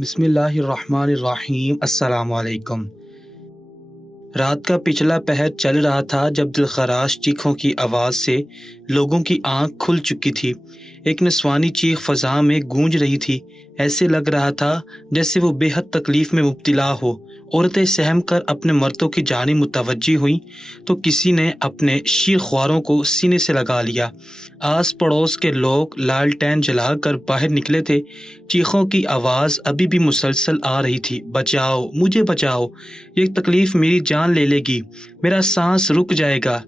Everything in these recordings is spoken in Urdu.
بسم اللہ الرحمن الرحیم۔ السلام علیکم۔ رات کا پچھلا پہر چل رہا تھا جب دلخراش چیخوں کی آواز سے لوگوں کی آنکھ کھل چکی تھی۔ ایک نسوانی چیخ فضا میں گونج رہی تھی، ایسے لگ رہا تھا جیسے وہ بے حد تکلیف میں مبتلا ہو۔ عورتیں سہم کر اپنے مردوں کی جانب متوجہ ہوئیں تو کسی نے اپنے شیر خواروں کو سینے سے لگا لیا۔ آس پڑوس کے لوگ لالٹین جلا کر باہر نکلے تھے۔ چیخوں کی آواز ابھی بھی مسلسل آ رہی تھی، بچاؤ، مجھے بچاؤ، یہ تکلیف میری جان لے لے گی، میرا سانس رک جائے گا،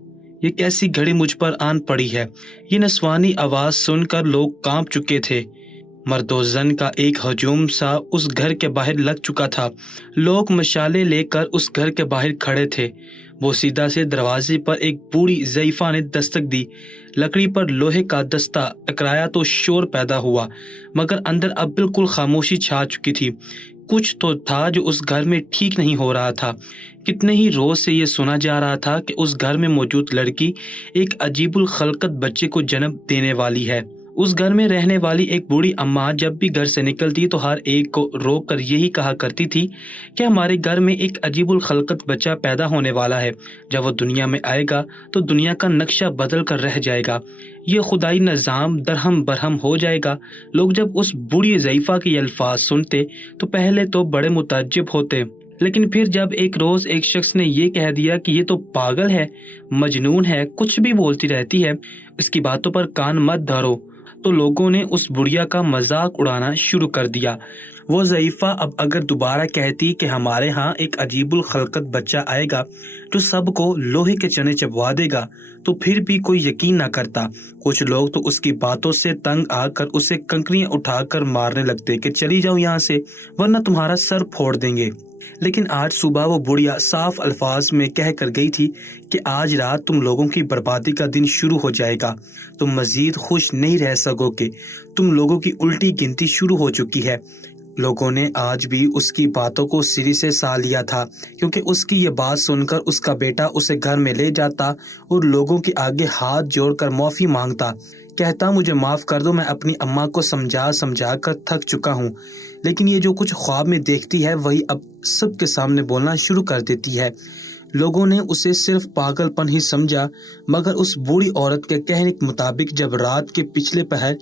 یہ کیسی گھڑی مجھ پر آن پڑی ہے۔ یہ نسوانی آواز سن کر لوگ کانپ چکے تھے۔ مرد و زن کا ایک ہجوم سا اس گھر کے باہر لگ چکا تھا۔ لوگ مشالے لے کر اس گھر کے باہر کھڑے تھے۔ وہ سیدھا سے دروازے پر ایک بوڑھی ضعیفہ نے دستک دی۔ لکڑی پر لوہے کا دستہ ٹکرایا تو شور پیدا ہوا، مگر اندر اب بالکل خاموشی چھا چکی تھی۔ کچھ تو تھا جو اس گھر میں ٹھیک نہیں ہو رہا تھا۔ کتنے ہی روز سے یہ سنا جا رہا تھا کہ اس گھر میں موجود لڑکی ایک عجیب الخلقت بچے کو جنم دینے والی ہے۔ اس گھر میں رہنے والی ایک بوڑھی اماں جب بھی گھر سے نکلتی تو ہر ایک کو روک کر یہی کہا کرتی تھی کہ ہمارے گھر میں ایک عجیب الخلقت بچہ پیدا ہونے والا ہے، جب وہ دنیا میں آئے گا تو دنیا کا نقشہ بدل کر رہ جائے گا، یہ خدائی نظام درہم برہم ہو جائے گا۔ لوگ جب اس بوڑھی ضعیفہ کے الفاظ سنتے تو پہلے تو بڑے متعجب ہوتے، لیکن پھر جب ایک روز ایک شخص نے یہ کہہ دیا کہ یہ تو پاگل ہے، مجنون ہے، کچھ بھی بولتی رہتی ہے، اس کی باتوں پر کان مت دھرو، تو لوگوں نے اس بڑھیا کا مذاق اڑانا شروع کر دیا۔ وہ ضعیفہ اب اگر دوبارہ کہتی کہ ہمارے ہاں ایک عجیب الخلقت بچہ آئے گا جو سب کو لوہے کے چنے چبوا دے گا تو پھر بھی کوئی یقین نہ کرتا۔ کچھ لوگ تو اس کی باتوں سے تنگ آ کر اسے کنکریاں اٹھا کر مارنے لگتے کہ چلی جاؤ یہاں سے ورنہ تمہارا سر پھوڑ دیں گے۔ لیکن آج صبح وہ بڑھیا صاف الفاظ میں کہہ کر گئی تھی کہ آج رات تم لوگوں کی بربادی کا دن شروع ہو جائے گا، تم مزید خوش نہیں رہ سکو گے، تم لوگوں کی الٹی گنتی شروع ہو چکی ہے۔ لوگوں نے آج بھی اس کی باتوں کو سری سے سا لیا تھا، کیونکہ اس کی یہ بات سن کر اس کا بیٹا اسے گھر میں لے جاتا اور لوگوں کے آگے ہاتھ جوڑ کر معافی مانگتا، کہتا مجھے معاف کر دو، میں اپنی اماں کو سمجھا کر تھک چکا ہوں۔ لیکن یہ جو کچھ خواب میں دیکھتی ہے وہی اب سب کے سامنے بولنا شروع کر دیتی ہے۔ لوگوں نے اسے صرف پاگل پن ہی سمجھا، مگر اس بوڑھی عورت کے کہنے کے مطابق جب رات کے پچھلے پہر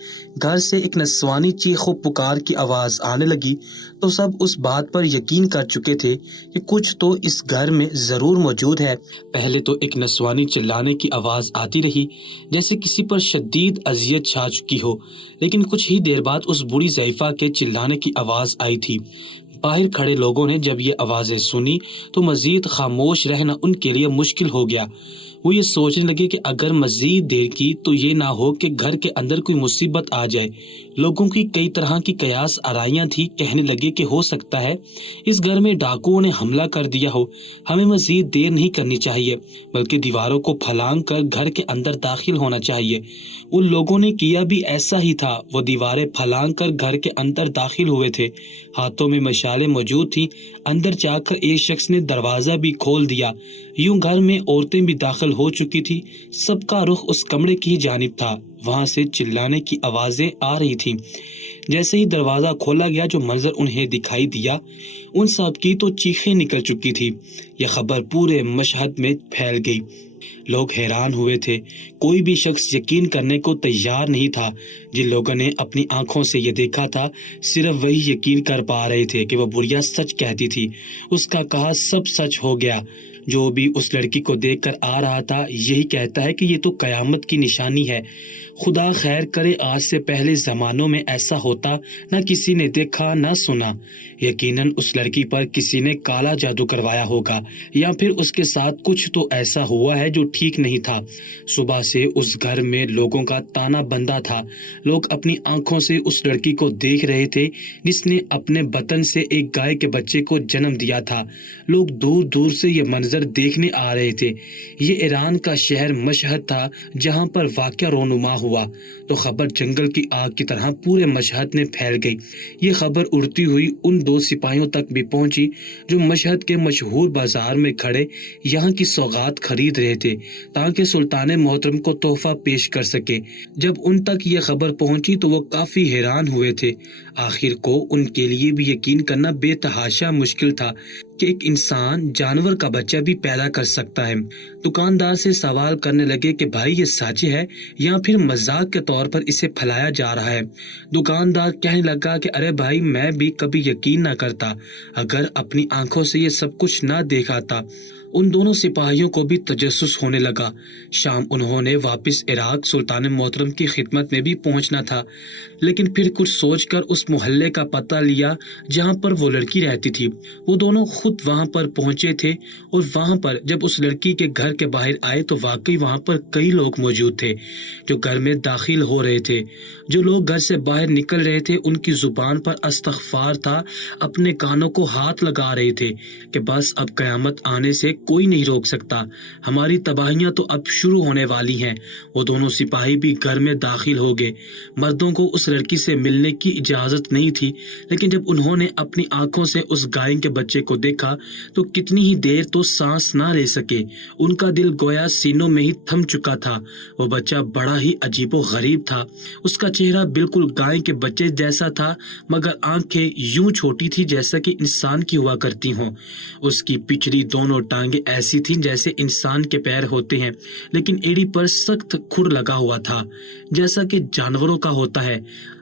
گھر سے ایک نسوانی چیخ و پکار کی آواز آنے لگی تو سب اس بات پر یقین کر چکے تھے کہ کچھ تو اس گھر میں ضرور موجود ہے۔ پہلے تو ایک نسوانی چلانے کی آواز آتی رہی جیسے کسی پر شدید اذیت چھا چکی ہو، لیکن کچھ ہی دیر بعد اس بوڑھی ضعیفہ کے چلانے کی آواز آئی تھی۔ باہر کھڑے لوگوں نے جب یہ آوازیں سنی تو مزید خاموش رہنا ان کے لیے مشکل ہو گیا۔ وہ یہ سوچنے لگے کہ اگر مزید دیر کی تو یہ نہ ہو کہ گھر کے اندر کوئی مصیبت آ جائے۔ لوگوں کی کئی طرح کی قیاس آرائیاں تھی، کہنے لگے کہ ہو سکتا ہے اس گھر میں ڈاکوؤں نے حملہ کر دیا ہو، ہمیں مزید دیر نہیں کرنی چاہیے بلکہ دیواروں کو پھلانگ کر گھر کے اندر داخل ہونا چاہیے۔ ان لوگوں نے کیا بھی ایسا ہی تھا، وہ دیواریں پھلانگ کر گھر کے اندر داخل ہوئے تھے، ہاتھوں میں مشالیں موجود تھیں۔ اندر جا کر ایک شخص نے دروازہ بھی کھول دیا، یوں گھر میں عورتیں بھی داخل ہو چکی تھی، سب کا رخ اس کمرے کی جانب تھا، وہاں سے چلانے کی آوازیں آ رہی تھیں۔ جیسے ہی دروازہ کھولا گیا جو منظر انہیں دکھائی دیا، ان سب کی تو چیخیں نکل چکی تھی۔ یہ خبر پورے مشہد میں پھیل گئی، لوگ حیران ہوئے تھے، کوئی بھی شخص یقین کرنے کو تیار نہیں تھا۔ جن لوگوں نے اپنی آنکھوں سے یہ دیکھا تھا صرف وہی یقین کر پا رہے تھے کہ وہ بڑھیا سچ کہتی تھی، اس کا کہا سب سچ ہو گیا۔ جو بھی اس لڑکی کو دیکھ کر آ رہا تھا یہی کہتا ہے کہ یہ تو قیامت کی نشانی ہے، خدا خیر کرے آج سے پہلے زمانوں میں ایسا ہوتا نہ کسی نے دیکھا نہ سنا۔ یقیناً اس لڑکی پر کسی نے کالا جادو کروایا ہوگا یا پھر اس کے ساتھ کچھ تو ایسا ہوا ہے جو ٹھیک نہیں تھا۔ صبح سے اس گھر میں لوگوں کا تانا بندہ تھا، لوگ اپنی آنکھوں سے اس لڑکی کو دیکھ رہے تھے جس نے اپنے بطن سے ایک گائے کے بچے کو جنم دیا تھا۔ لوگ دور دور سے یہ منظر منظر دیکھنے آ رہے تھے۔ یہ ایران کا شہر مشہد تھا جہاں پر واقعہ رونما ہوا تو خبر جنگل کی آگ کی طرح پورے مشہد میں پھیل گئی۔ یہ خبر اڑتی ہوئی ان 2 سپاہیوں تک بھی پہنچی جو مشہد کے مشہور بازار میں کھڑے یہاں کی سوغات خرید رہے تھے تاکہ سلطان محترم کو تحفہ پیش کر سکے۔ جب ان تک یہ خبر پہنچی تو وہ کافی حیران ہوئے تھے۔ آخر کو ان کے لیے بھی یقین کرنا بے تحاشا مشکل تھا کہ ایک انسان جانور کا بچہ بھی پیدا کر سکتا ہے۔ دکاندار سے سوال کرنے لگے کہ بھائی یہ سچ ہے یا پھر مذاق کے طور پر اسے پھیلایا جا رہا ہے؟ دکاندار کہنے لگا کہ ارے بھائی میں بھی کبھی یقین نہ کرتا اگر اپنی آنکھوں سے یہ سب کچھ نہ دیکھا تھا۔ ان دونوں سپاہیوں کو بھی تجسس ہونے لگا۔ شام انہوں نے واپس عراق سلطان محترم کی خدمت میں بھی پہنچنا تھا، لیکن پھر کچھ سوچ کر اس محلے کا پتہ لیا جہاں پر وہ لڑکی رہتی تھی۔ وہ دونوں خود وہاں پر پہنچے تھے اور وہاں پر جب اس لڑکی کے گھر کے باہر آئے تو واقعی وہاں پر کئی لوگ موجود تھے جو گھر میں داخل ہو رہے تھے۔ جو لوگ گھر سے باہر نکل رہے تھے ان کی زبان پر استغفار تھا، اپنے کانوں کو ہاتھ لگا رہے تھے کہ بس اب قیامت آنے سے کوئی نہیں روک سکتا، ہماری تباہیاں تو اب شروع ہونے والی ہیں۔ وہ دونوں سپاہی بھی گھر میں داخل ہو گئے۔ مردوں کو اس لڑکی سے ملنے کی اجازت نہیں تھی، لیکن جب انہوں نے اپنی آنکھوں سے اس گائے کے بچے کو دیکھا تو کتنی ہی دیر تو سانس نہ لے سکے۔ ان کا دل گویا سینوں میں ہی تھم چکا تھا۔ وہ بچہ بڑا ہی عجیب و غریب تھا۔ اس کا چہرہ بالکل گائے کے بچے جیسا تھا، مگر آنکھیں یوں چھوٹی تھی جیسا کہ انسان کی ہوا کرتی ہوں۔ اس کی پچھلی دونوں ٹانگیں ایسی تھیں جیسے انسان کے پیر ہوتے ہیں، لیکن ایڑی پر سخت کھر لگا ہوا تھا جیسا کہ جانوروں کا ہوتا ہے۔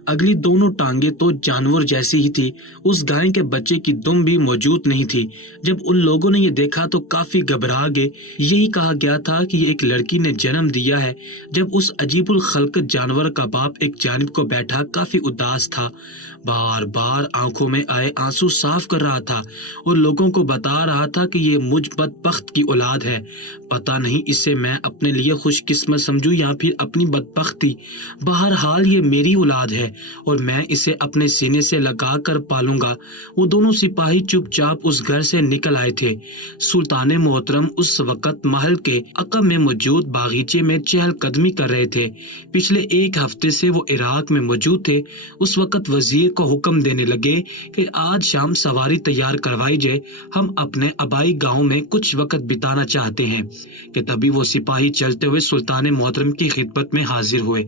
اگلی دونوں ٹانگیں تو جانور جیسی ہی تھی۔ اس گائے کے بچے کی دم بھی موجود نہیں تھی۔ جب ان لوگوں نے یہ دیکھا تو کافی گھبرا گئے۔ یہی کہا گیا تھا کہ یہ ایک لڑکی نے جنم دیا ہے۔ جب اس عجیب الخلقت جانور کا باپ ایک جانب کو بیٹھا کافی اداس تھا، بار بار آنکھوں میں آئے آنسو صاف کر رہا تھا اور لوگوں کو بتا رہا تھا کہ یہ مجھ بدبخت کی اولاد ہے۔ پتہ نہیں اسے میں اپنے لیے خوش قسمت سمجھوں یا پھر اپنی بدبختی، بہرحال یہ میری اولاد ہے اور میں اسے اپنے سینے سے لگا کر پالوں گا۔ وہ دونوں سپاہی چپ چاپ اس گھر سے نکل آئے تھے۔ سلطان محترم اس وقت محل کے عقب میں موجود باغیچے میں چہل قدمی کر رہے تھے۔ پچھلے 1 ہفتے سے وہ عراق میں موجود تھے۔ اس وقت وزیر کو حکم دینے لگے کہ آج شام سواری تیار کروائی جائے، ہم اپنے آبائی گاؤں میں کچھ وقت بتانا چاہتے ہیں۔ کہ تبھی وہ سپاہی چلتے ہوئے سلطان محترم کی خدمت میں حاضر ہوئے۔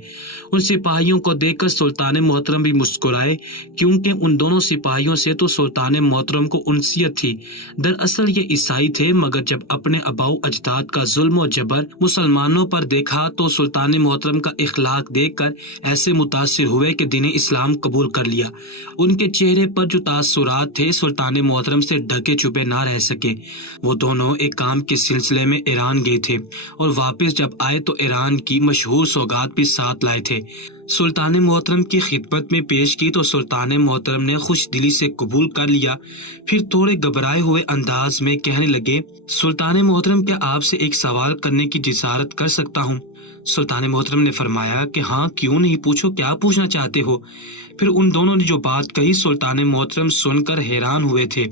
ان سپاہیوں کو دیکھ کر سلطان محترم بھی مسکرائے، کیونکہ ان دونوں سپاہیوں سے تو سلطان محترم کو انسیت تھی۔ دراصل یہ عیسائی تھے، مگر جب اپنے آباؤ اجداد کا ظلم و جبر مسلمانوں پر دیکھا تو سلطان محترم کا اخلاق دیکھ کر ایسے متاثر ہوئے کہ دین اسلام قبول کر لیا۔ ان کے چہرے پر جو تاثرات تھے سلطان محترم سے ڈھکے چھپے نہ رہ سکے۔ وہ دونوں ایک کام کے سلسلے میں ایران گئے تھے اور واپس جب آئے تو ایران کی مشہور سوغات بھی ساتھ لائے تھے۔ سلطان محترم کی خدمت میں پیش کی تو سلطان محترم نے خوش دلی سے قبول کر لیا۔ پھر تھوڑے گھبرائے ہوئے انداز میں کہنے لگے، سلطان محترم کیا آپ سے ایک سوال کرنے کی جسارت کر سکتا ہوں؟ سلطان محترم نے فرمایا کہ ہاں کیوں نہیں، پوچھو کیا پوچھنا چاہتے ہو۔ پھر ان دونوں نے جو بات کہی سلطان محترم سن کر حیران ہوئے تھے۔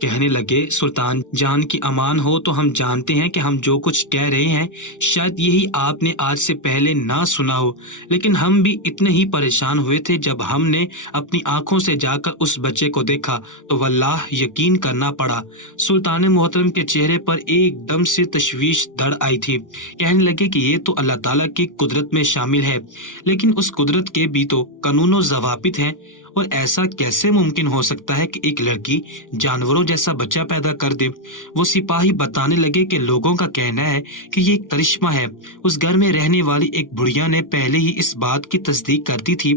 کہنے لگے، سلطان جان کی امان ہو تو ہم جانتے ہیں کہ ہم جو کچھ کہہ رہے ہیں شاید یہی آپ نے آج سے پہلے نہ سنا ہو، لیکن ہم بھی اتنے ہی پریشان ہوئے تھے جب ہم نے اپنی آنکھوں سے جا کر اس بچے کو دیکھا تو واللہ یقین کرنا پڑا۔ سلطان محترم کے چہرے پر ایک دم سے تشویش دڑ آئی تھی۔ کہنے لگے کہ یہ تو اللہ تعالیٰ کی قدرت میں شامل ہے، لیکن اس قدرت کے بھی تو قانون و ضوابط ہیں، اور ایسا کیسے ممکن ہو سکتا ہے کہ ایک لڑکی جانوروں جیسا بچہ پیدا کر دے؟ وہ سپاہی بتانے لگے کہ لوگوں کا کہنا ہے کہ یہ ایک کرشمہ ہے۔ اس گھر میں رہنے والی ایک بڑھیا نے پہلے ہی اس بات کی تصدیق کر دی تھی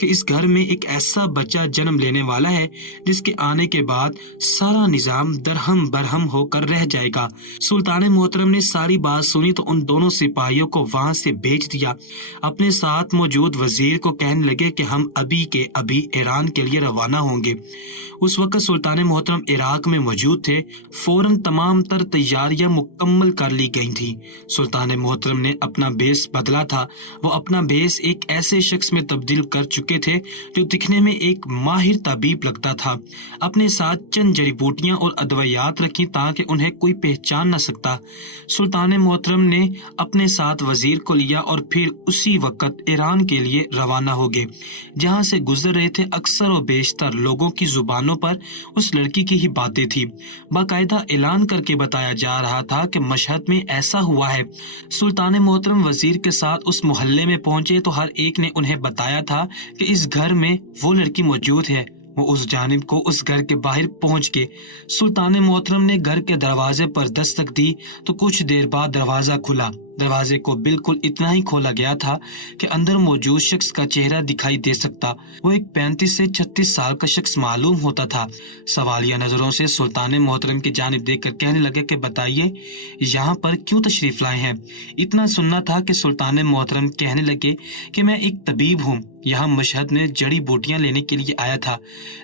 کہ اس گھر میں ایک ایسا بچہ جنم لینے والا ہے جس کے آنے کے بعد سارا نظام درہم برہم ہو کر رہ جائے گا۔ سلطان محترم نے ساری بات سنی تو ان دونوں سپاہیوں کو وہاں سے بھیج دیا۔ اپنے ساتھ موجود وزیر کو کہنے لگے کہ ہم ابھی کے ابھی تہران کے لیے روانہ ہوں گے۔ اس وقت سلطان محترم عراق میں موجود تھے۔ فوراً تمام تر تیاریاں مکمل کر لی گئی تھیں۔ سلطان محترم نے اپنا بیس بدلا تھا۔ وہ اپنا بیس ایک ایسے شخص میں تبدیل کر چکے تھے جو دکھنے میں ایک ماہر طبیب لگتا تھا۔ اپنے ساتھ چند جڑی بوٹیاں اور ادویات رکھی تاکہ انہیں کوئی پہچان نہ سکتا۔ سلطان محترم نے اپنے ساتھ وزیر کو لیا اور پھر اسی وقت ایران کے لیے روانہ ہو گئے۔ جہاں سے گزر رہے تھے اکثر و بیشتر لوگوں کی زبانوں پر اس لڑکی کی ہی باتیں تھی۔ باقاعدہ اعلان کر کے بتایا جا رہا تھا کہ مشہد میں ایسا ہوا ہے۔ سلطان محترم وزیر کے ساتھ اس محلے میں پہنچے تو ہر ایک نے انہیں بتایا تھا کہ اس گھر میں وہ لڑکی موجود ہے۔ وہ اس جانب کو اس گھر کے باہر پہنچ کے سلطان محترم نے گھر کے دروازے پر دستک دی تو کچھ دیر بعد دروازہ کھلا۔ دروازے کو بالکل اتنا ہی کھولا گیا تھا کہ اندر موجود شخص کا چہرہ دکھائی دے سکتا۔ وہ ایک 35 سے 36 سال کا شخص معلوم ہوتا تھا۔ سوالیہ نظروں سے سلطان محترم کی جانب دیکھ کر کہنے لگے کہ بتائیے یہاں پر کیوں تشریف لائے ہیں؟ اتنا سننا تھا کہ سلطان محترم کہنے لگے کہ میں ایک طبیب ہوں، یہاں مشہد میں جڑی بوٹیاں لینے کے لیے آیا تھا،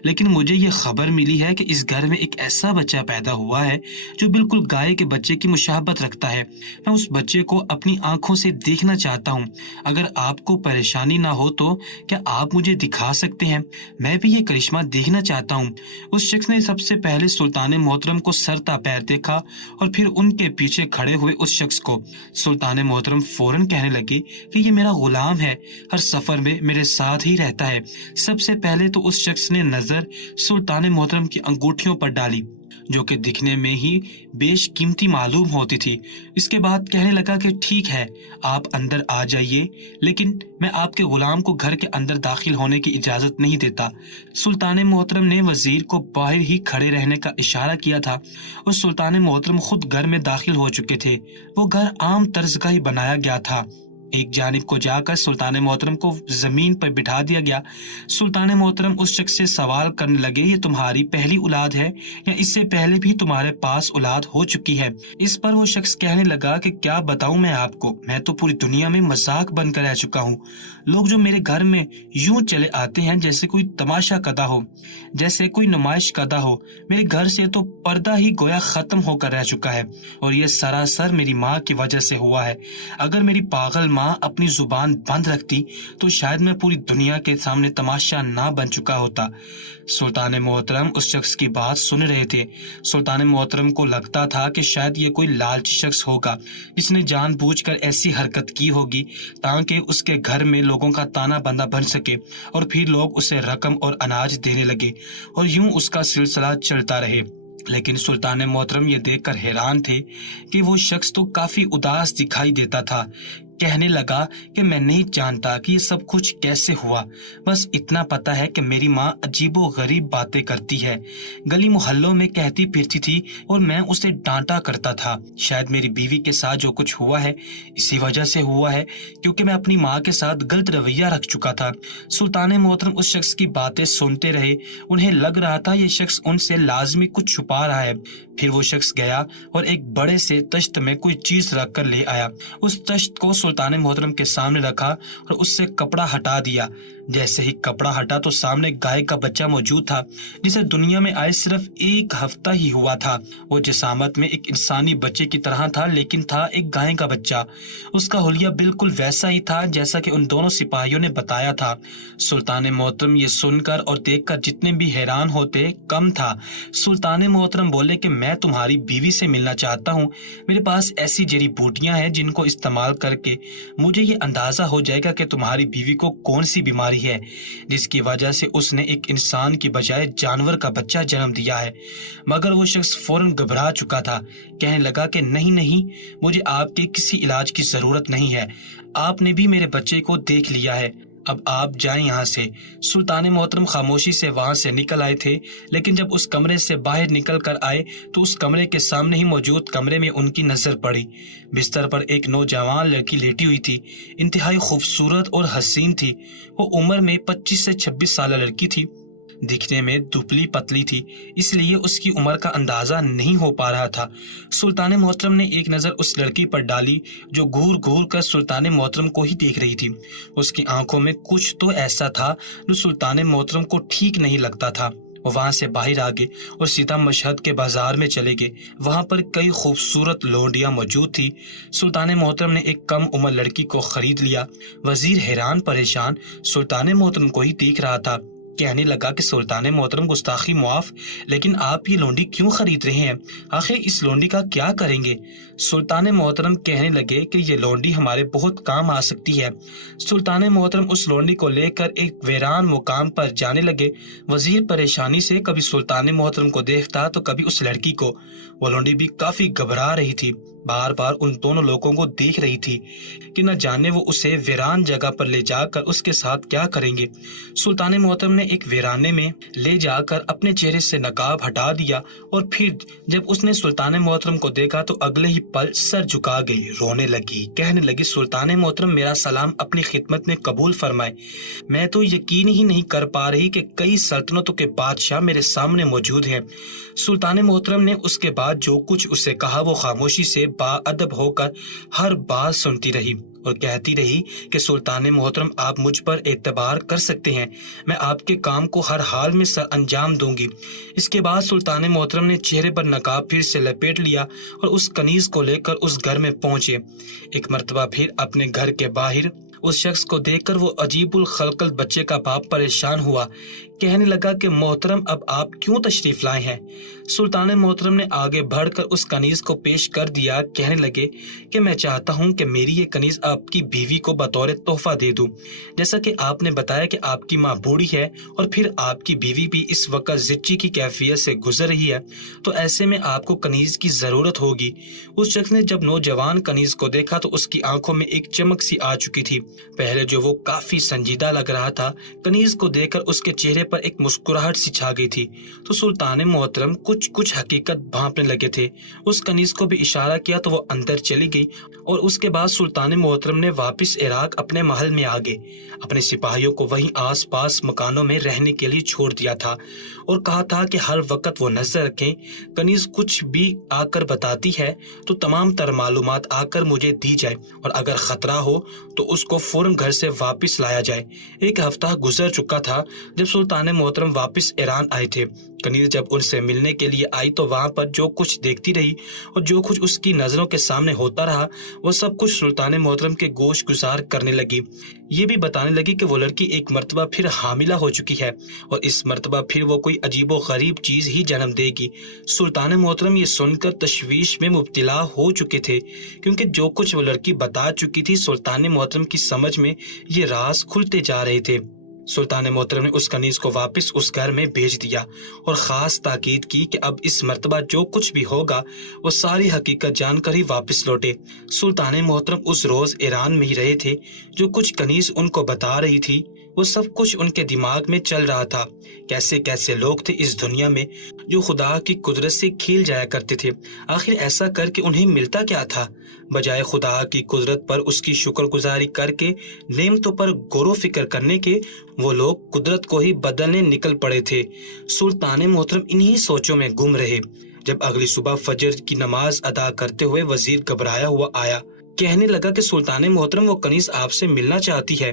لیکن مجھے یہ خبر ملی ہے کہ اس گھر میں ایک ایسا بچہ پیدا ہوا ہے جو بالکل گائے کے بچے کی مشابہت رکھتا ہے۔ میں اس بچے کو اپنی آنکھوں سے دیکھنا چاہتا ہوں۔ اگر آپ کو پریشانی نہ ہو تو کیا آپ مجھے دکھا سکتے ہیں؟ میں بھی یہ کرشمہ دیکھنا چاہتا ہوں۔ اس شخص نے سب سے پہلے سلطان محترم کو سر تا پیر دیکھا اور پھر ان کے پیچھے کھڑے ہوئے اس شخص کو۔ سلطان محترم فوراً کہنے لگے کہ یہ میرا غلام ہے، ہر سفر میں میرے ساتھ ہی رہتا ہے۔ سب سے پہلے تو اس شخص نے نظر سلطان محترم کی انگوٹھیوں پر ڈالی جو کہ دکھنے میں ہی بیش قیمتی معلوم ہوتی تھی۔ اس کے بعد کہنے لگا کہ ٹھیک ہے، آپ اندر آ جائیے، لیکن میں آپ کے غلام کو گھر کے اندر داخل ہونے کی اجازت نہیں دیتا۔ سلطان محترم نے وزیر کو باہر ہی کھڑے رہنے کا اشارہ کیا تھا اور سلطان محترم خود گھر میں داخل ہو چکے تھے۔ وہ گھر عام طرز کا ہی بنایا گیا تھا۔ ایک جانب کو جا کر سلطان محترم کو زمین پر بٹھا دیا گیا۔ سلطان محترم اس شخص سے سوال کرنے لگے، یہ تمہاری پہلی اولاد ہے یا اس سے پہلے بھی تمہارے پاس اولاد ہو چکی ہے؟ اس پر وہ شخص کہنے لگا کہ کیا بتاؤں میں آپ کو، میں تو پوری دنیا میں مذاق بن کر رہ چکا ہوں۔ لوگ جو میرے گھر میں یوں چلے آتے ہیں جیسے کوئی تماشا کدا ہو، جیسے کوئی نمائش کدا ہو۔ میرے گھر سے تو پردہ ہی گویا ختم ہو کر رہ چکا ہے، اور یہ سراسر میری ماں کی وجہ سے ہوا ہے۔ اگر میری پاگل ماں اپنی زبان بند رکھتی تو شاید میں پوری دنیا کے سامنے تماشا نہ بن چکا ہوتا۔ سلطان محترم اس شخص کی بات سن رہے تھے۔ سلطان محترم کو لگتا تھا کہ شاید یہ کوئی لالچی شخص ہوگا جس نے جان بوجھ کر ایسی حرکت کی ہوگی تاکہ اس کے گھر میں لوگوں کا تانا بندہ بن سکے اور پھر لوگ اسے رقم اور اناج دینے لگے اور یوں اس کا سلسلہ چلتا رہے۔ لیکن سلطان محترم یہ دیکھ کر حیران تھے کہ وہ شخص تو کافی اداس دکھائی دیتا تھا۔ کہنے لگا کہ میں نہیں جانتا کہ یہ سب کچھ کیسے ہوا، بس اتنا پتا ہے کہ میری ماں عجیب و غریب باتیں کرتی ہے، گلی محلوں میں کہتی پھرتی تھی اور میں اسے ڈانٹا کرتا تھا۔ شاید میری بیوی کے ساتھ جو کچھ ہوا ہے اسی وجہ سے ہوا ہے، کیونکہ میں اپنی ماں کے ساتھ غلط رویہ رکھ چکا تھا۔ سلطان محترم اس شخص کی باتیں سنتے رہے۔ انہیں لگ رہا تھا یہ شخص ان سے لازمی کچھ چھپا رہا ہے۔ پھر وہ شخص گیا اور ایک بڑے سے تشت میں کوئی چیز رکھ کر لے آیا۔ اس تشت کو سلطان محترم کے سامنے رکھا اور اس سے کپڑا ہٹا دیا۔ جیسے ہی کپڑا ہٹا تو سامنے گائے کا بچہ موجود تھا جسے دنیا میں آئے صرف ایک ہفتہ ہی ہوا تھا۔ وہ جسامت میں ایک انسانی بچے کی طرح تھا لیکن تھا ایک گائے کا بچہ۔ اس کا حلیہ بالکل ویسا ہی تھا جیسا کہ ان دونوں سپاہیوں نے بتایا تھا۔ سلطان محترم یہ سن کر اور دیکھ کر جتنے بھی حیران ہوتے کم تھا۔ سلطان محترم بولے کہ میں تمہاری بیوی سے ملنا چاہتا ہوں۔ میرے پاس ایسی جڑی بوٹیاں ہیں جن کو استعمال کر کے مجھے یہ اندازہ ہو جائے گا کہ تمہاری بیوی کو کون سی بیماری ہے جس کی وجہ سے اس نے ایک انسان کی بجائے جانور کا بچہ جنم دیا ہے۔ مگر وہ شخص فوراً گھبرا چکا تھا۔ کہنے لگا کہ نہیں، مجھے آپ کے کسی علاج کی ضرورت نہیں ہے، آپ نے بھی میرے بچے کو دیکھ لیا ہے، اب آپ جائیں یہاں سے۔ سلطان محترم خاموشی سے وہاں سے نکل آئے تھے، لیکن جب اس کمرے سے باہر نکل کر آئے تو اس کمرے کے سامنے ہی موجود کمرے میں ان کی نظر پڑی۔ بستر پر ایک نوجوان لڑکی لیٹی ہوئی تھی، انتہائی خوبصورت اور حسین تھی۔ وہ عمر میں 25 سے 26 سالہ لڑکی تھی۔ دکھنے میں دبلی پتلی تھی، اس لیے اس کی عمر کا اندازہ نہیں ہو پا رہا تھا۔ سلطان محترم نے ایک نظر اس لڑکی پر ڈالی جو گھور گھور کر سلطان محترم کو ہی دیکھ رہی تھی۔ اس کی آنکھوں میں کچھ تو ایسا تھا جو سلطان محترم کو ٹھیک نہیں لگتا تھا۔ وہ وہاں سے باہر آ گئے اور سیدھا مشہد کے بازار میں چلے گئے۔ وہاں پر کئی خوبصورت لونڈیاں موجود تھی۔ سلطان محترم نے ایک کم عمر لڑکی کو خرید لیا۔ وزیر حیران پریشان سلطان محترم کو ہی دیکھ رہا تھا۔ کہنے لگا کہ سلطان محترم گستاخی معاف، لیکن آپ یہ لونڈی کیوں خرید رہے ہیں؟ آخر اس لونڈی کا کیا کریں گے؟ سلطان محترم کہنے لگے کہ یہ لونڈی ہمارے بہت کام آ سکتی ہے۔ سلطان محترم اس لونڈی کو لے کر ایک ویران مقام پر جانے لگے۔ وزیر پریشانی سے کبھی سلطان محترم کو دیکھتا تو کبھی اس لڑکی کو۔ وہ لونڈی بھی کافی گھبرا رہی تھی، بار بار ان دونوں لوگوں کو دیکھ رہی تھی کہ نہ جانے وہ اسے ویران جگہ پر لے جا کر اس کے ساتھ کیا کریں گے۔ سلطان محترم نے ایک ویرانے میں لے جا کر اپنے چہرے سے نقاب ہٹا دیا، اور پھر جب اس نے سلطان محترم کو دیکھا تو اگلے ہی پل سر جھکا گئی، رونے لگی، کہنے لگی سلطان محترم میرا سلام اپنی خدمت میں قبول فرمائے۔ میں تو یقین ہی نہیں کر پا رہی کہ کئی سلطنتوں کے بادشاہ میرے سامنے موجود ہیں۔ سلطان محترم نے اس کے بعد جو کچھ اسے کہا وہ خاموشی سے با ادب ہو کر ہر بات سنتی رہی اور کہتی رہی کہ سلطان محترم آپ مجھ پر اعتبار کر سکتے ہیں، میں آپ کے کام کو ہر حال میں سر انجام دوں گی۔ اس کے بعد سلطان محترم نے چہرے پر نقاب پھر سے لپیٹ لیا اور اس کنیز کو لے کر اس گھر میں پہنچے۔ ایک مرتبہ پھر اپنے گھر کے باہر اس شخص کو دیکھ کر وہ عجیب الخلقت بچے کا باپ پریشان ہوا، کہنے لگا کہ محترم اب آپ کیوں تشریف لائے ہیں؟ سلطان محترم نے آگے بڑھ کر اس کنیز کو پیش کر دیا، کہنے لگے کہ میں چاہتا ہوں کہ میری یہ کنیز آپ کی بیوی کو بطور تحفہ دے دوں۔ جیسا کہ آپ نے بتایا کہ آپ کی ماں بوڑھی ہے اور پھر آپ کی بیوی بھی اس وقت زچی کی کیفیت سے گزر رہی ہے، تو ایسے میں آپ کو کنیز کی ضرورت ہوگی۔ اس شخص نے جب نوجوان کنیز کو دیکھا تو اس کی آنکھوں میں ایک چمک سی آ چکی تھی۔ پہلے جو وہ کافی سنجیدہ لگ رہا تھا، کنیز کو دیکھ کر اس کے چہرے پر ایک مسکراہٹ سی چھا گئی تھی، تو سلطان محترم کچھ حقیقت بھانپنے لگے تھے۔ اس کنیز کو بھی اشارہ کیا تو وہ اندر چلی گئی، اور اس کے بعد سلطان محترم نے واپس عراق اپنے محل میں آگے اپنے سپاہیوں کو وہیں آس پاس مکانوں میں رہنے کے لیے چھوڑ دیا تھا، اور کہا تھا کہ ہر وقت وہ نظر رکھیں، کنیز کچھ بھی آ کر بتاتی ہے تو تمام تر معلومات آ کر مجھے دی جائے، اور اگر خطرہ ہو تو اس کو فوراً گھر سے واپس لایا جائے۔ ایک ہفتہ گزر چکا تھا جب سلطان محترم واپس ایران آئے تھے۔ کنیز جب ان سے ملنے کے لیے آئی تو وہاں پر جو کچھ دیکھتی رہی اور جو کچھ اس کی نظروں کے سامنے ہوتا رہا وہ سب کچھ سلطان محترم کے گوش گزار کرنے لگی۔ یہ بھی بتانے لگی کہ وہ لڑکی ایک مرتبہ پھر حاملہ ہو چکی ہے، اور اس مرتبہ پھر وہ کوئی عجیب و غریب چیز ہی جنم دے گی۔ سلطان محترم یہ سن کر تشویش میں مبتلا ہو چکے تھے، کیونکہ جو کچھ وہ لڑکی بتا چکی تھی سلطان محترم کی سمجھ میں یہ راز کھلتے جا رہے تھے۔ سلطان محترم نے اس کنیز کو واپس اس گھر میں بھیج دیا اور خاص تاکید کی کہ اب اس مرتبہ جو کچھ بھی ہوگا وہ ساری حقیقت جان کر ہی واپس لوٹے۔ سلطان محترم اس روز ایران میں ہی رہے تھے۔ جو کچھ کنیز ان کو بتا رہی تھی وہ سب کچھ ان کے دماغ میں چل رہا تھا۔ کیسے کیسے لوگ تھے اس دنیا میں جو خدا کی قدرت سے کھیل جایا کرتے تھے، آخر ایسا کر کے انہیں ملتا کیا تھا؟ بجائے خدا کی قدرت پر اس کی شکر گزاری کر کے نعمتوں پر غور و فکر کرنے کے، وہ لوگ قدرت کو ہی بدلنے نکل پڑے تھے۔ سلطان محترم انہی سوچوں میں گم رہے جب اگلی صبح فجر کی نماز ادا کرتے ہوئے وزیر گھبرایا ہوا آیا، کہنے لگا کہ سلطان محترم وہ کنیز آپ سے ملنا چاہتی ہے،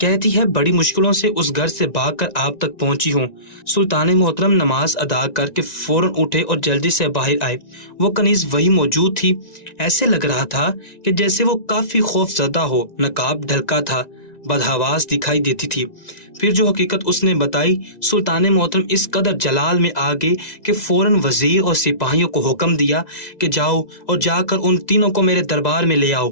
کہتی ہے بڑی مشکلوں سے اس گھر سے بھاگ کر آپ تک پہنچی ہوں۔ سلطان محترم نماز ادا کر کے فوراً اٹھے اور جلدی سے باہر آئے۔ وہ کنیز وہی موجود تھی۔ ایسے لگ رہا تھا کہ جیسے وہ کافی خوف زدہ ہو، نقاب ڈھلکا تھا، بدحواس دکھائی دیتی تھی۔ پھر جو حقیقت اس نے بتائی، سلطان محترم اس قدر جلال میں آ گئے کہ فوراً وزیر اور سپاہیوں کو حکم دیا کہ جاؤ اور جا کر ان تینوں کو میرے دربار میں لے آؤ۔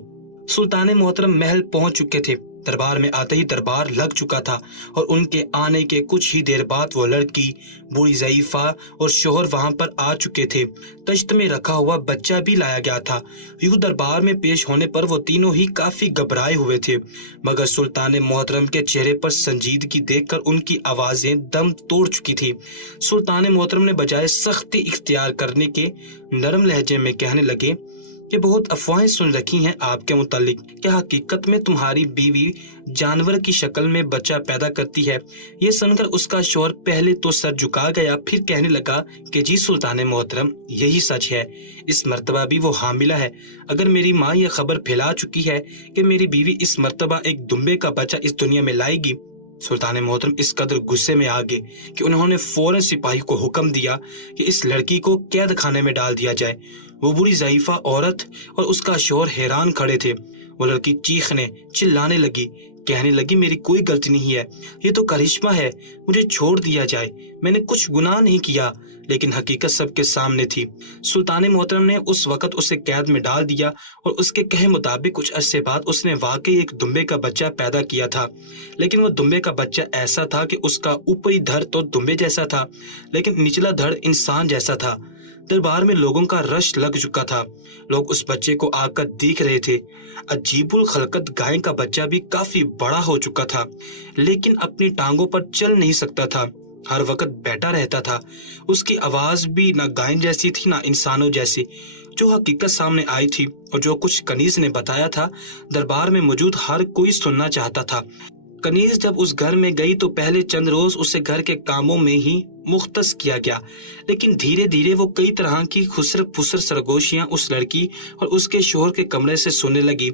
سلطان محترم محل پہنچ چکے تھے۔ دربار میں آتے ہی دربار لگ چکا تھا، اور ان کے آنے کے کچھ ہی دیر بعد وہ لڑکی، بوڑھی ضعیفہ اور شوہر وہاں پر آ چکے تھے۔ تشت میں رکھا ہوا بچہ بھی لایا گیا تھا۔ یوں دربار میں پیش ہونے پر وہ تینوں ہی کافی گھبرائے ہوئے تھے، مگر سلطان محترم کے چہرے پر سنجیدگی دیکھ کر ان کی آوازیں دم توڑ چکی تھی۔ سلطان محترم نے بجائے سختی اختیار کرنے کے نرم لہجے میں کہنے لگے کہ بہت افواہیں سن رکھی ہیں آپ کے متعلق، کیا حقیقت میں تمہاری بیوی جانور کی شکل میں بچہ پیدا کرتی ہے؟ یہ سن کر اس کا شوہر پہلے تو سر جھکا گیا، پھر کہنے لگا کہ جی سلطان محترم، یہی سچ ہے، اس مرتبہ بھی وہ حاملہ ہے۔ اگر میری ماں یہ خبر پھیلا چکی ہے کہ میری بیوی اس مرتبہ ایک دمبے کا بچہ اس دنیا میں لائے گی۔ سلطان محترم اس قدر غصے میں آ گئے کہ انہوں نے فوراً سپاہی کو حکم دیا کہ اس لڑکی کو قید خانے میں ڈال دیا جائے۔ وہ بوڑھی ضعیفہ عورت اور اس کا شوہر حیران کھڑے تھے۔ وہ لڑکی چیخنے چلانے لگی، کہنے لگی میری کوئی غلطی نہیں ہے، یہ تو کرشمہ ہے، مجھے چھوڑ دیا جائے، میں نے کچھ گناہ نہیں کیا۔ لیکن حقیقت سب کے سامنے تھی۔ سلطان محترم نے اس وقت اسے قید میں ڈال دیا اور اس کے کہے مطابق کچھ عرصے بعد اس نے واقعی ایک دمبے کا بچہ پیدا کیا تھا۔ لیکن وہ دمبے کا بچہ ایسا تھا کہ اس کا اوپری دھڑ تو دمبے جیسا تھا، لیکن نچلا دھڑ انسان جیسا تھا۔ دربار میں لوگوں کا رش لگ چکا تھا، لوگ اس بچے کو آ کر دیکھ رہے تھے۔ عجیب الخلقت گائے کا بچہ بھی کافی بڑا ہو چکا تھا، لیکن اپنی ٹانگوں پر چل نہیں سکتا تھا، ہر وقت بیٹھا رہتا تھا۔ اس کی آواز بھی نہ گائے جیسی تھی نہ انسانوں جیسی۔ جو حقیقت سامنے آئی تھی اور جو کچھ کنیز نے بتایا تھا، دربار میں موجود ہر کوئی سننا چاہتا تھا۔ کنیز جب اس گھر میں گئی تو پہلے چند روز اسے گھر کے کاموں میں ہی مختص کیا گیا، لیکن دھیرے دھیرے وہ کئی طرح کی خسر پھسر سرگوشیاں اس لڑکی اور اس کے شوہر کے کمرے سے سننے لگی،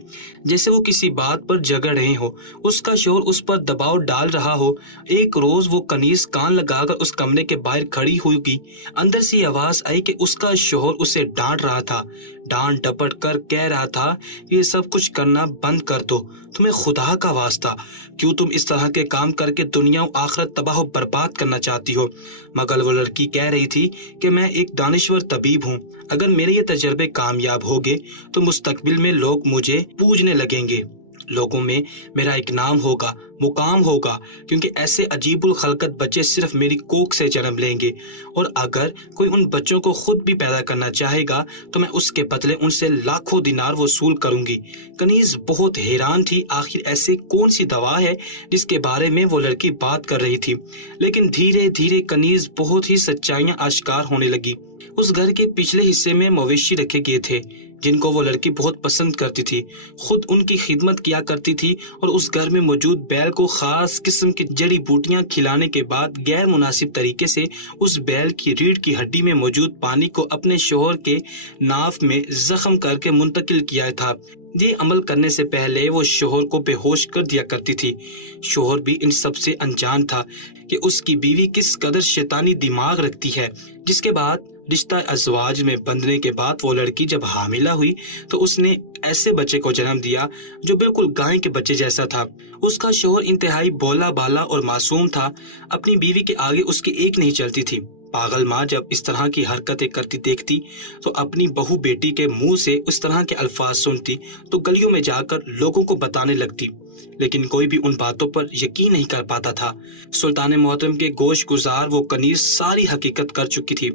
جیسے وہ کسی بات پر جھگڑ رہے ہو، اس کا شوہر اس پر دباؤ ڈال رہا ہو۔ ایک روز وہ کنیز کان لگا کر اس کمرے کے باہر کھڑی ہوئی، اندر سے یہ آواز آئی کہ اس کا شوہر اسے ڈانٹ رہا تھا، ڈانٹ ڈپٹ کر کہہ رہا تھا یہ سب کچھ کرنا بند کر دو، تمہیں خدا کا واسطہ، کیوں تم اس طرح کے کام کر کے دنیا و آخرت تباہ و برباد کرنا چاہتی ہو؟ مگر وہ لڑکی کہہ رہی تھی کہ میں ایک دانشور طبیب ہوں، اگر میرے یہ تجربے کامیاب ہو گئے تو مستقبل میں لوگ مجھے پوجنے لگیں گے، لوگوں میں میرا ایک نام ہوگا، مقام ہوگا، کیونکہ ایسے عجیب الخلقت بچے صرف میری کوکھ سے جنم لیں گے، اور اگر کوئی ان بچوں کو خود بھی پیدا کرنا چاہے گا تو میں اس کے بدلے ان سے لاکھوں دینار وصول کروں گی۔ کنیز بہت حیران تھی، آخر ایسی کون سی دوا ہے جس کے بارے میں وہ لڑکی بات کر رہی تھی، لیکن دھیرے دھیرے کنیز بہت ہی سچائیاں آشکار ہونے لگی۔ اس گھر کے پچھلے حصے میں مویشی رکھے گئے تھے جن کو وہ لڑکی بہت پسند کرتی تھی، خود ان کی خدمت کیا کرتی تھی، اور اس گھر میں موجود بیل کو خاص قسم کی جڑی بوٹیاں کھلانے کے بعد غیر مناسب طریقے سے اس بیل کی ریڑھ کی ہڈی میں موجود پانی کو اپنے شوہر کے ناف میں زخم کر کے منتقل کیا تھا۔ یہ عمل کرنے سے پہلے وہ شوہر کو بے ہوش کر دیا کرتی تھی۔ شوہر بھی ان سب سے انجان تھا کہ اس کی بیوی کس قدر شیطانی دماغ رکھتی ہے۔ جس کے بعد رشتہ ازواج میں بندھنے کے بعد وہ لڑکی جب حاملہ ہوئی تو اس نے ایسے بچے کو جنم دیا جو بالکل گائے کے بچے جیسا تھا۔ اس کا شوہر انتہائی بولا بالا اور معصوم تھا، اپنی بیوی کے آگے اس کی ایک نہیں چلتی تھی۔ پاگل ماں جب اس طرح کی حرکتیں کرتی دیکھتی تو اپنی بہو بیٹی کے منہ سے اس طرح کے الفاظ سنتی تو گلیوں میں جا کر لوگوں کو بتانے لگتی، لیکن کوئی بھی ان باتوں پر یقین نہیں کر پاتا تھا۔ سلطان محترم کے گوش گزار وہ کنیز ساری حقیقت کر چکی تھی۔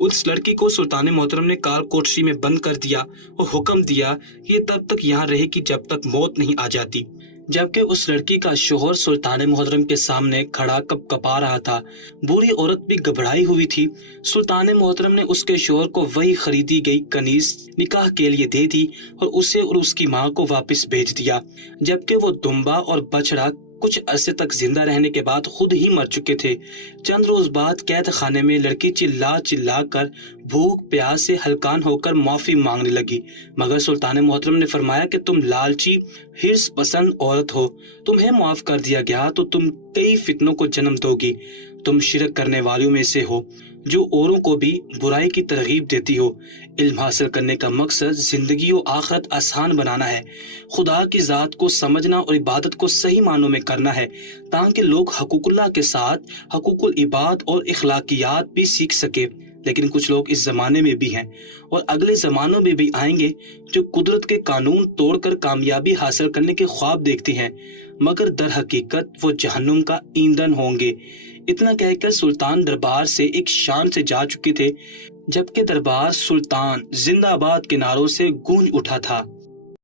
اس لڑکی کو سلطان محترم نے کال کوٹری میں بند کر دیا اور حکم دیا کہ یہ تب تک یہاں رہے گی جب تک موت نہیں آ جاتی، جبکہ اس لڑکی کا شوہر سلطان محترم کے سامنے کھڑا کپ کپا رہا تھا۔ بوڑھی عورت بھی گھبرائی ہوئی تھی۔ سلطان محترم نے اس کے شوہر کو وہی خریدی گئی کنیز نکاح کے لیے دے دی اور اسے اور اس کی ماں کو واپس بھیج دیا، جبکہ وہ دمبا اور بچڑا کچھ عرصے تک زندہ رہنے کے بعد خود ہی مر چکے تھے۔ چند روز بعد قید خانے میں لڑکی چلا چلا کر بھوک پیاس سے ہلکان ہو کر معافی مانگنے لگی، مگر سلطان محترم نے فرمایا کہ تم لالچی حرص پسند عورت ہو، تمہیں معاف کر دیا گیا تو تم کئی فتنوں کو جنم دو گی، تم شرک کرنے والوں میں سے ہو جو اوروں کو بھی برائی کی ترغیب دیتی ہو۔ علم حاصل کرنے کا مقصد زندگی و آخرت آسان بنانا ہے، خدا کی ذات کو سمجھنا اور عبادت کو صحیح معنوں میں کرنا ہے، تاکہ لوگ حقوق اللہ کے ساتھ حقوق العباد اور اخلاقیات بھی سیکھ سکے۔ لیکن کچھ لوگ اس زمانے میں بھی ہیں اور اگلے زمانوں میں بھی آئیں گے جو قدرت کے قانون توڑ کر کامیابی حاصل کرنے کے خواب دیکھتے ہیں، مگر در حقیقت وہ جہنم کا ایندھن ہوں گے۔ اتنا کہہ کر سلطان دربار سے ایک شان سے جا چکے تھے، جبکہ دربار سلطان زندہ باد کے نعروں سے گونج اٹھا تھا۔